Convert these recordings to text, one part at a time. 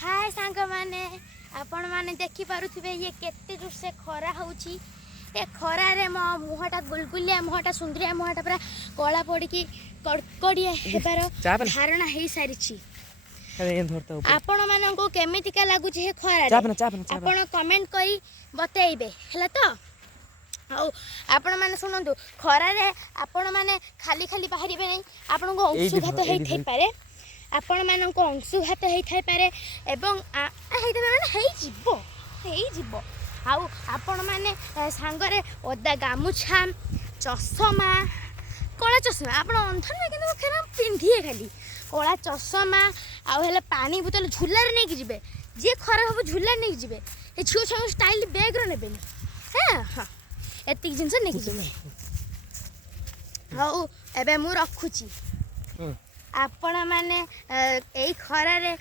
हाय सांग माने आपण माने देखि पारुथिबे ये केते जोर से खरा होउची ए खरा रे मो मुहटा गुलगुलिया मुहटा सुंदरिया मुहटा पूरा कला पड़ी की कड़कड़िया हेबार धारणा हेई सारिची आपण मानको केमितिका लागुची हे खरा रे आपण कमेंट करी बतेइबे हला तो आउ आपण माने सुनंदु खरा रे आपण माने खाली खाली बाहरिबे नै आपण को अंशुघात हेई थै पारे आपण मानको अंशुघात हेई थै पारे एवं हेई माने हेई जिवो आउ आपण माने सांगरे ओदा गामुछा चश्मा कला चश्मा आपण अंधन में किंतु खेना पिंधिए खाली कला चश्मा आउ हेले पानी बोतल झुलार नै कि जिवे जे खरा हो झुलार नै कि जिवे ए छियो छियो स्टाइल बैग रो नेबे हां हां एतिक जिनस नै कि जिवे आउ एबे मु रखुची आपण माने एई खरा रे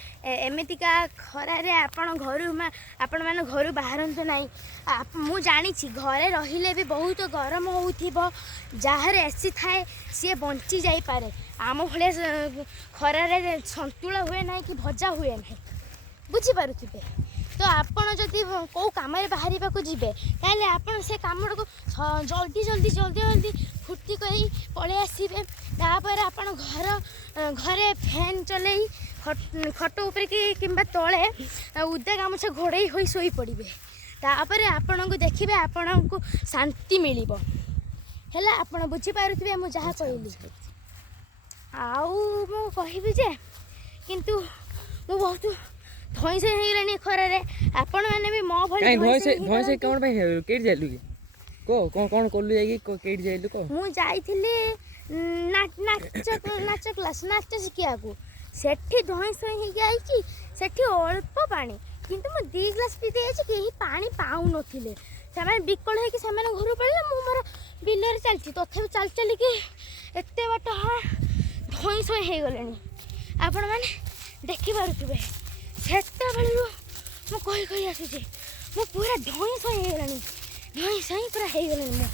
एमितिका खरा रे आपण माने घर बाहरंत नाही मु जानी छी घरे रहिले भी बहुत गरम होउथिबो जाहर एसी थाए सी बंची जाई पारे आम भले खरा रे संतुला हुए नाही कि भजा हुए नाही बुझी पारुथिबे तो आपण जदि को काम रे बाहरी पाको जिबे ताले आपण से काम को जल्दी फुर्ती करी पळे आसीबे तापर आपण घरे फैन चलई खट ऊपर किंबा तले उदा गामुछा घोड़े होई सोई पड़िबे तापर आपण को देखिबे आपण को शांति मिलिबो हैला आपण बुझी पारुथिबे मु जहा कहली आउ मु कहिबी जे किंतु मु बहुत धई से हेगलानी खरा रे आपण माने भी मो भली धई से कोन भाई केट जालु की को कोन कोल्लु जाई की केट जाइलु को मु जाईथिली नाच क्लास नाच शिखिया को सेठी धई से हे जाईची सेठी अल्प पानी किंतु मु 2 ग्लास पी देछि केही पानी पाउ नथिले सेमाने बिकल हे कि सेमाने घर पड़ले मु मोर बिलर चलछि तथे चल चल के एते बाट हा धई से हे गलेनी आपण माने देखि पारुथिबे सेता बेलु मु कहि आसी जे मु पूरा धई से हे गलानी धई से पूरा हे गलानी मु